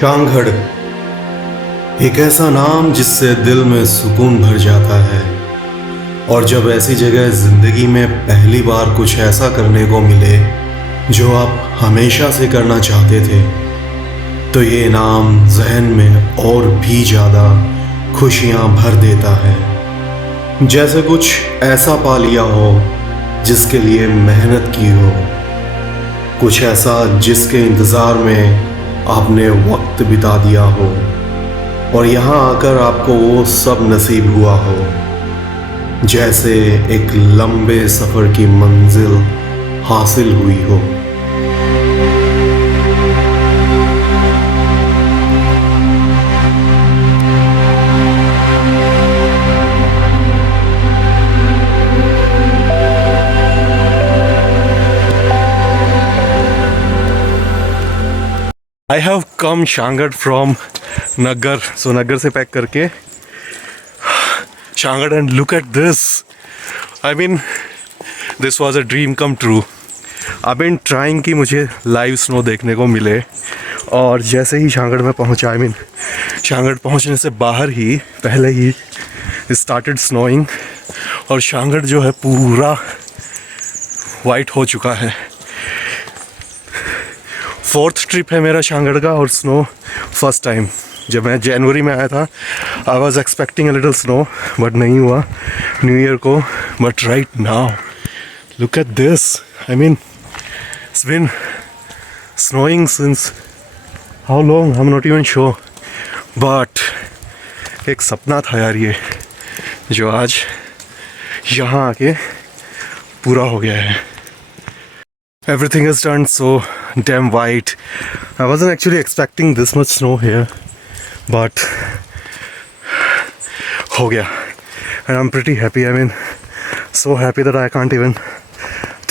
शांगड़ एक ऐसा नाम जिससे दिल में सुकून भर जाता है। और जब ऐसी जगह जिंदगी में पहली बार कुछ ऐसा करने को मिले जो आप हमेशा से करना चाहते थे, तो ये नाम जहन में और भी ज़्यादा खुशियाँ भर देता है। जैसे कुछ ऐसा पा लिया हो जिसके लिए मेहनत की हो, कुछ ऐसा जिसके इंतज़ार में आपने वक्त बिता दिया हो और यहाँ आकर आपको वो सब नसीब हुआ हो। जैसे एक लंबे सफ़र की मंजिल हासिल हुई हो। I have come Shangarh from Nagar, so नगर से पैक करके Shangarh, and look at this. I mean, this was a dream come true. I've been trying कि मुझे लाइव स्नो देखने को मिले, और जैसे ही शांगड़ में पहुंचा, I mean, शांगड़ पहुंचने से बाहर ही पहले ही started snowing, और शांगड़ जो है पूरा वाइट हो चुका है। 4th ट्रिप है मेरा शांगड़ का, और स्नो फर्स्ट टाइम। जब मैं जनवरी में आया था, I was expecting a little snow, but नहीं हुआ न्यू ईयर को। But right now look at this, I mean it's been snowing since how long, I am not even sure, but एक सपना था यार ये, जो आज यहाँ आके पूरा हो गया है। Everything has turned so damn white. I wasn't actually expecting this much snow here, but हो गया, and I'm pretty happy. I mean, so happy that I can't even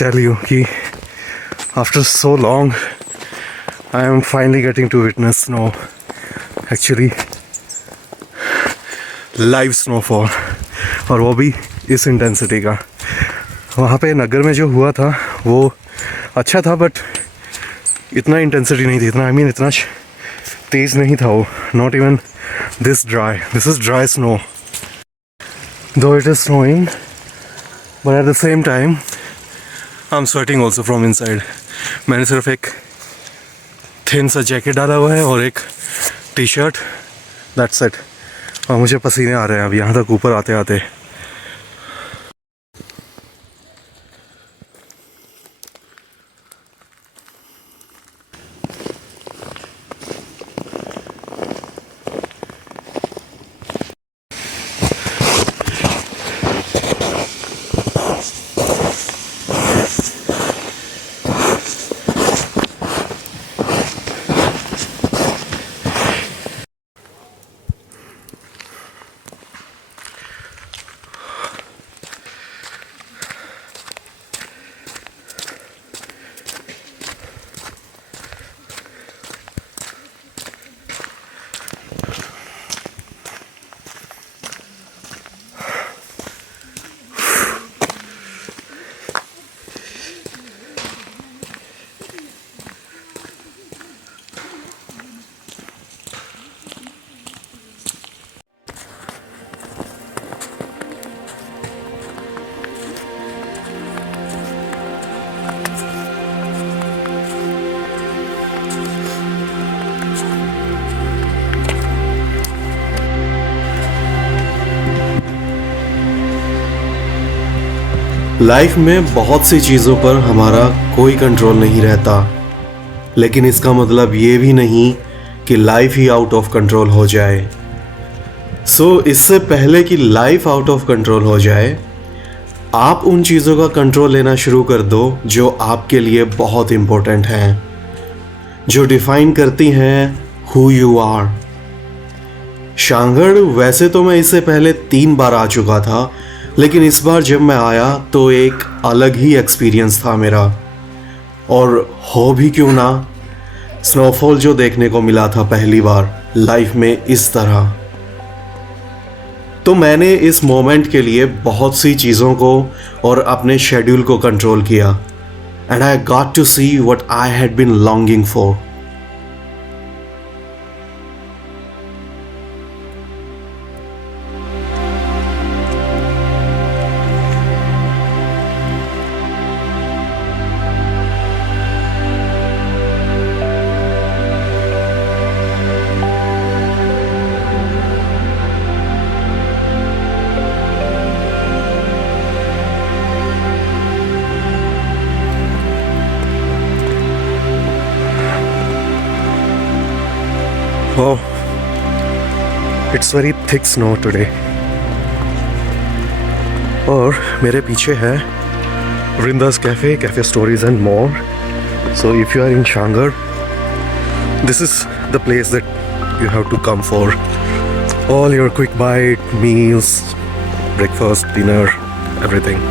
tell you कि after so long I am finally getting to witness snow, actually live snowfall, और वो भी इस intensity का। वहाँ पे नगर में जो हुआ था वो अच्छा था, बट इतना इंटेंसिटी नहीं थी, इतना आई मीन इतना तेज़ नहीं था वो। Not even this dry, this is dry snow, though it is snowing, but at the same time I am sweating also from inside. मैंने सिर्फ एक थिन सा जैकेट डाला हुआ है और एक टी शर्ट, दैट्स इट, और मुझे पसीने आ रहे हैं अब यहाँ तक ऊपर आते आते। लाइफ में बहुत सी चीज़ों पर हमारा कोई कंट्रोल नहीं रहता, लेकिन इसका मतलब ये भी नहीं कि life he out of control हो जाए। इससे पहले कि लाइफ आउट ऑफ कंट्रोल हो जाए, आप उन चीज़ों का कंट्रोल लेना शुरू कर दो जो आपके लिए बहुत इम्पोर्टेंट हैं, जो डिफाइन करती हैं हु यू आर। शांगड़ वैसे तो मैं इससे पहले 3 बार आ चुका था, लेकिन इस बार जब मैं आया तो एक अलग ही एक्सपीरियंस था मेरा। और हो भी क्यों ना, स्नोफॉल जो देखने को मिला था पहली बार लाइफ में इस तरह, तो मैंने इस मोमेंट के लिए बहुत सी चीज़ों को और अपने शेड्यूल को कंट्रोल किया, and I got to see what I had been longing for. Wow, it's very thick snow today. और मेरे पीछे है Vrinda's Cafe Stories and more. So if you are in Shanghai, this is the place that you have to come for all your quick bite meals, breakfast, dinner, everything.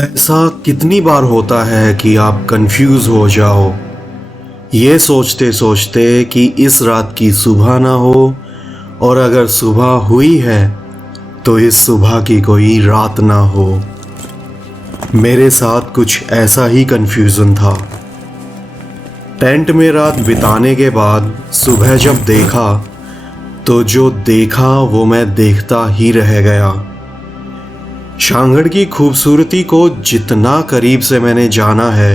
ऐसा कितनी बार होता है कि आप कंफ्यूज हो जाओ, ये सोचते सोचते कि इस रात की सुबह ना हो, और अगर सुबह हुई है तो इस सुबह की कोई रात ना हो। मेरे साथ कुछ ऐसा ही कंफ्यूजन था। टेंट में रात बिताने के बाद सुबह जब देखा तो जो देखा वो मैं देखता ही रह गया। शांगड़ की खूबसूरती को जितना करीब से मैंने जाना है,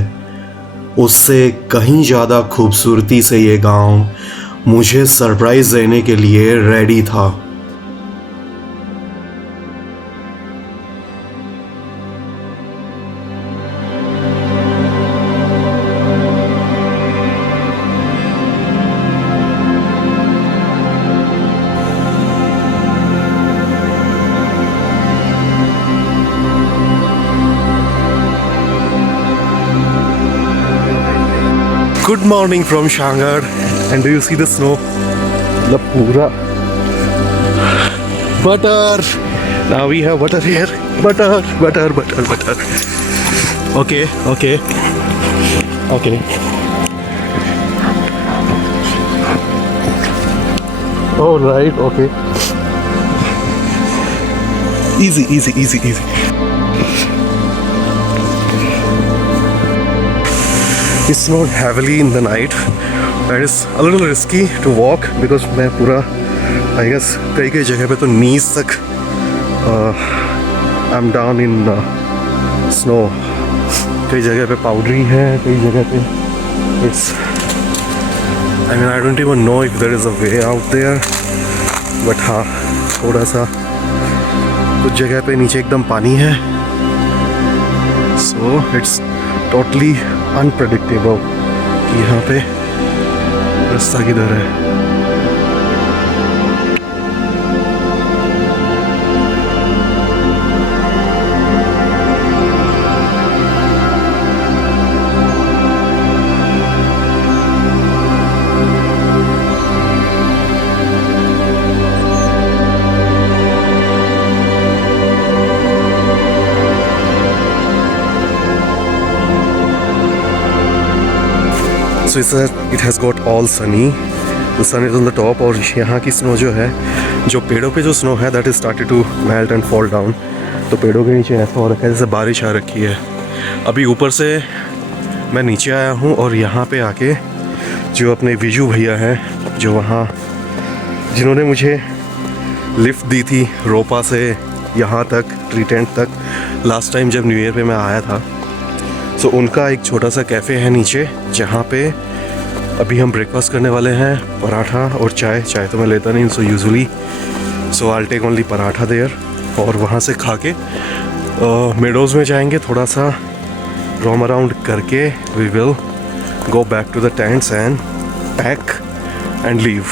उससे कहीं ज़्यादा खूबसूरती से ये गांव मुझे सरप्राइज देने के लिए रेडी था। Good morning from Shanghai, and do you see the snow? The pura butter. Now we have butter here. Butter. Okay. All right. Okay. Easy. It snowed heavily in the night and it's a little risky to walk because मैं पूरा I guess कई जगह पे तो knees तक I'm down in snow. कई जगह पे powdery है, कई जगह पे it's I mean I don't even know if there is a way out there, but हाँ थोड़ा सा कुछ जगह पे नीचे एकदम पानी है, so it's totally अनप्रेडिक्टेबल कि यहाँ पे रास्ता किधर है। So it has got all sunny. The sun is on the top और यहाँ की स्नो जो है, जो पेड़ों पे जो स्नो है that is started to melt and fall down. तो पेड़ों के नीचे ऐसा हो रखा है जैसे बारिश आ रखी है। अभी ऊपर से मैं नीचे आया हूँ और यहाँ पे आके जो अपने विजू भैया हैं, जो वहाँ जिन्होंने मुझे लिफ्ट दी थी रोपा से यहाँ तक ट्री टेंट तक लास्ट टाइम जब न्यू ईयर पे मैं आया था, सो उनका एक छोटा सा कैफ़े है नीचे, जहाँ पे अभी हम ब्रेकफास्ट करने वाले हैं। पराठा और चाय तो मैं लेता नहीं, so I take only paratha there, और वहाँ से खा के मेडोज़ में जाएंगे, थोड़ा सा रोम अराउंड करके we will go back to the tents and pack and leave.